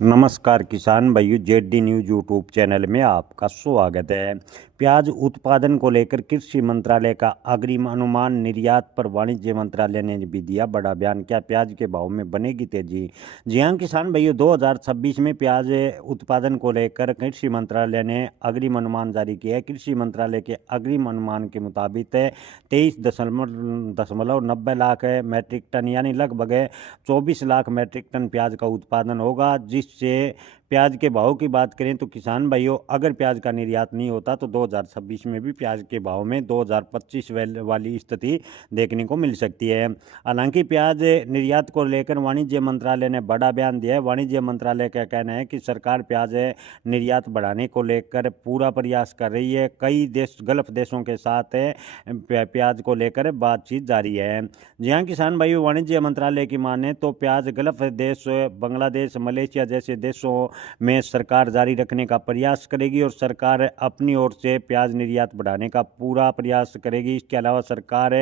नमस्कार किसान भाइयों, जेडी न्यूज यूट्यूब चैनल में आपका स्वागत है। प्याज उत्पादन को लेकर कृषि मंत्रालय का अग्रिम अनुमान, निर्यात पर वाणिज्य मंत्रालय ने भी दिया बड़ा बयान। क्या प्याज के भाव में बनेगी तेजी? जी हाँ किसान भाइयों, 2026 में प्याज उत्पादन को लेकर कृषि मंत्रालय ने अग्रिम अनुमान जारी किया है। कृषि मंत्रालय के अग्रिम अनुमान के मुताबिक 23.90 लाख मैट्रिक टन यानी लगभग 24 लाख मैट्रिक टन प्याज का उत्पादन होगा, जिससे प्याज के भाव की बात करें तो किसान भाइयों, अगर प्याज का निर्यात नहीं होता तो 2026 में भी प्याज के भाव में 2025 वाली स्थिति देखने को मिल सकती है। हालांकि प्याज निर्यात को लेकर वाणिज्य मंत्रालय ने बड़ा बयान दिया है। वाणिज्य मंत्रालय का कहना है कि सरकार प्याज निर्यात बढ़ाने को लेकर पूरा प्रयास कर रही है। कई देश, गल्फ देशों के साथ प्याज को लेकर बातचीत जारी है। जी हाँ किसान भाइयों, वाणिज्य मंत्रालय की माने तो प्याज गल्फ देश, बांग्लादेश, मलेशिया जैसे देशों में सरकार जारी रखने का प्रयास करेगी और सरकार अपनी ओर से प्याज निर्यात बढ़ाने का पूरा प्रयास करेगी। इसके अलावा सरकार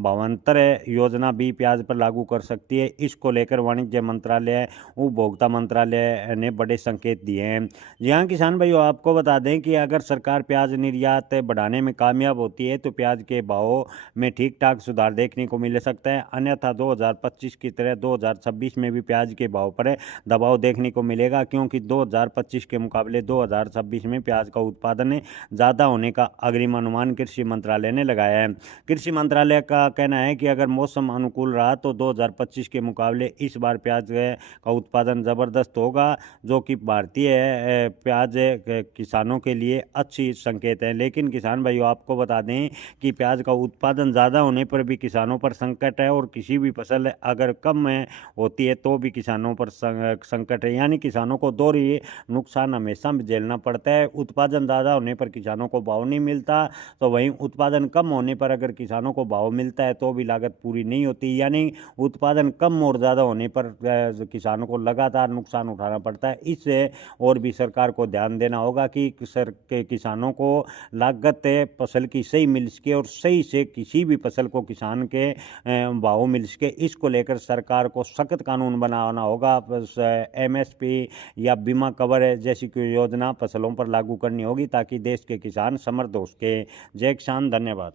भावांतर योजना भी प्याज पर लागू कर सकती है। इसको लेकर वाणिज्य मंत्रालय, उपभोक्ता मंत्रालय ने बड़े संकेत दिए हैं। जी हाँ किसान भाइयों, आपको बता दें कि अगर सरकार प्याज निर्यात बढ़ाने में कामयाब होती है तो प्याज के भाव में ठीक ठाक सुधार देखने को मिल सकता है। अन्यथा 2025 की तरह 2026 में भी प्याज के भाव पर दबाव देखने को मिलेगा, क्योंकि 2025 के मुकाबले 2026 में प्याज का उत्पादन ज़्यादा होने का अग्रिम अनुमान कृषि मंत्रालय ने लगाया है। कृषि मंत्रालय का कहना है कि अगर मौसम अनुकूल रहा तो 2025 के मुकाबले इस बार प्याज का उत्पादन ज़बरदस्त होगा, जो कि भारतीय प्याज किसानों के लिए अच्छी संकेत है। लेकिन किसान भाइयों, आपको बता दें कि प्याज का उत्पादन ज़्यादा होने पर भी किसानों पर संकट है, और किसी भी फसल अगर कम होती है तो भी किसानों पर संकट है। यानी किसानों को दोहरी नुकसान हमेशा झेलना पड़ता है। उत्पादन ज़्यादा होने पर किसानों को भाव नहीं मिलता, तो वहीं उत्पादन कम होने पर अगर किसानों को भाव मिलता है तो भी लागत पूरी नहीं होती। यानी उत्पादन कम और ज़्यादा होने पर किसानों को लगातार नुकसान उठाना पड़ता है। इससे और भी सरकार को ध्यान देना होगा कि किसानों को लागत फसल की सही मिल सके और सही से किसी भी फसल को किसान के भाव मिल सके। इसको लेकर सरकार को सख्त कानून बनाना होगा। एमएसपी या बीमा कवर जैसी कोई योजना फसलों पर लागू करनी होगी, ताकि देश के किसान समृद्ध हो सके। जय किसान, धन्यवाद।